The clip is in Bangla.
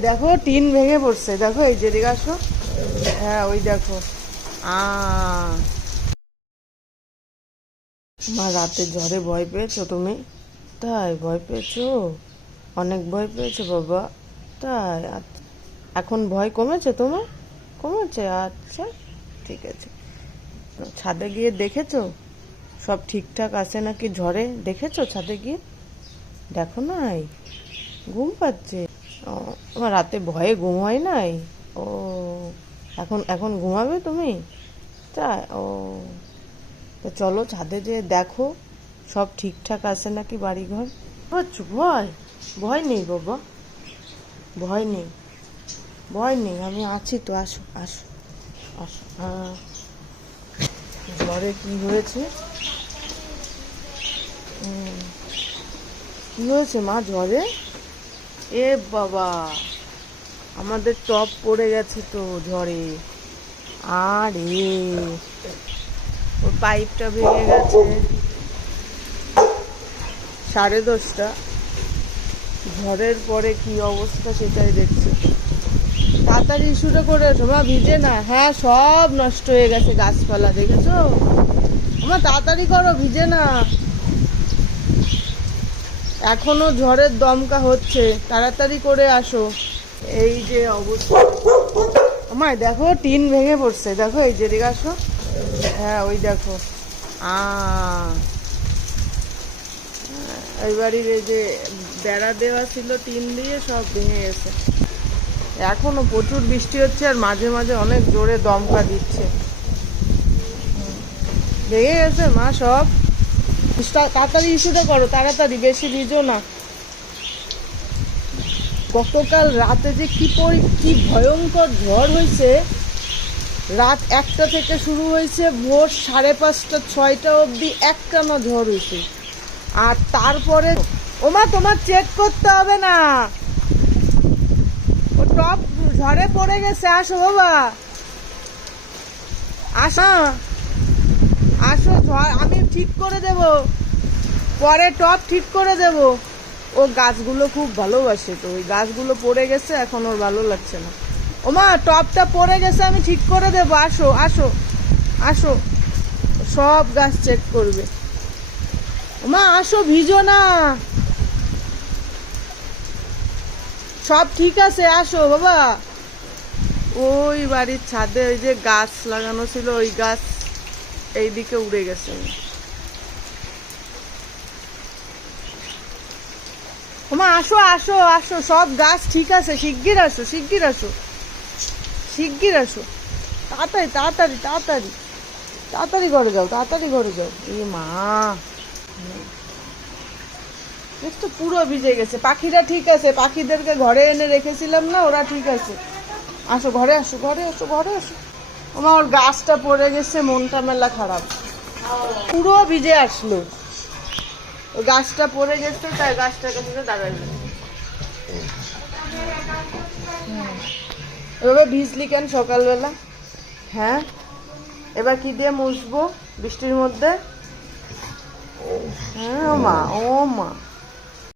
দেখো, টিন ভেঙে পড়ছে। দেখো, এই যে দিকে আসো। হ্যাঁ ওই দেখো। আ। মা, রাতে ঝড়ে ভয় পেয়েছ তুমি? তাই, ভয় পেয়েছ? অনেক ভয় পেয়েছ, বাবা। তাই আচ্ছা। এখন ভয় কমেছে তোমার? কমেছে? আচ্ছা ঠিক আছে। ছাদে গিয়ে দেখেছ? সব ঠিকঠাক আছে নাকি ঝড়ে? দেখেছ ছাদে গিয়ে? দেখো নাই। ঘুম পাচ্ছে। ও, আমার রাতে ভয়ে ঘুম হয় নাই? ও এখন এখন ঘুমাবে তুমি? তাই ও। তো চলো ছাদে যে দেখো সব ঠিকঠাক আছে নাকি বাড়িঘর? পাচ্ছ ভয় ভয় নেই বাবা ভয় নেই ভয় নেই আমি আছি তো আসো আসো আসো হ্যাঁ। ঝড়ে কি হয়েছে। কি হয়েছে মা ঝড়ে এ বাবা, আমাদের টপ পড়ে গেছে তো ঝড়ে। আর, ওর পাইপটা ভেঙে গেছে। সাড়ে দশটা। ঝড়ের পরে কি অবস্থা সেটাই দেখছি। তাড়াতাড়ি ইস্যুটা করে ওঠো মা, ভিজে না। হ্যাঁ সব নষ্ট হয়ে গেছে গাছপালা, দেখেছ? আমার তাড়াতাড়ি করো, ভিজে না। এখনও ঝড়ের দমকা হচ্ছে, তাড়াতাড়ি করে আসো। এই যে অবস্থা। আমায় দেখো, টিন ভেঙে পড়ছে। দেখো, এই যে দিকে আসো। হ্যাঁ ওই দেখো। আ বাড়ির এই যে বেড়া দেওয়া ছিল, টিন দিয়ে সব ভেঙে গেছে। এখনও প্রচুর বৃষ্টি হচ্ছে আর মাঝে মাঝে অনেক জোরে দমকা দিচ্ছে। ভেঙে গেছে মা সব? তাড়াতাড়ি ইস্যুটা করো, তাড়াতাড়ি, বেশি ভিজো না। গতকাল রাতে যে কি পরি, কি ভয়ঙ্কর ঝড় হয়েছে, রাত একটা থেকে শুরু হয়েছে, ভোর সাড়ে পাঁচটা, ছয়টা অবধি একটানা ঝড় হয়েছে। আর তারপরে, ওমা, তোমার চেক করতে হবে না। ও টপ ঝড়ে পড়ে গেছে, আসো বাবা। আসো। আসো ঝড় আমি ঠিক করে দেব। পরে টপ ঠিক করে দেব। ও গাছগুলো খুব ভালোবাসে তো, ওই গাছগুলো পড়ে গেছে, এখন ওর ভালো লাগছে না। ওমা, টপটা পড়ে গেছে, আমি ঠিক করে দেব। আসো আসো আসো। সব গাছ চেক করবে। ওমা, আসো ভিজো না সব ঠিক আছে, আসো বাবা। ওই বাড়ির ছাদে ওই যে গাছ লাগানো ছিল, ওই গাছ। এইদিকে উড়ে গেছে। ওমা, আসো আসো আসো, সব গাছ ঠিক আছে, শিগগির আসো শিগগির আসো শিগগির আসো। তাড়াতাড়ি তাড়াতাড়ি তাড়াতাড়ি তাড়াতাড়ি ঘরে যাও, তাড়াতাড়ি ঘরে যাও। এ মা তো পুরো ভিজে গেছে। পাখিরা ঠিক আছে, পাখিদেরকে ঘরে এনে রেখেছিলাম না, ওরা ঠিক আছে। আসো, ঘরে আসো ঘরে আসো ঘরে আসো। আমার গাছটা পড়ে গেছে, মনটা মেলা খারাপ। পুরো ভিজে আসলো। গাছটা পড়ে গেছে, তাই গাছটার কাছে দাঁড়াল। এভাবে ভিজলি কেন সকালবেলা? হ্যাঁ? এবার কি দিয়ে মুছবো বৃষ্টির মধ্যে? হ্যাঁ ও মা ও মা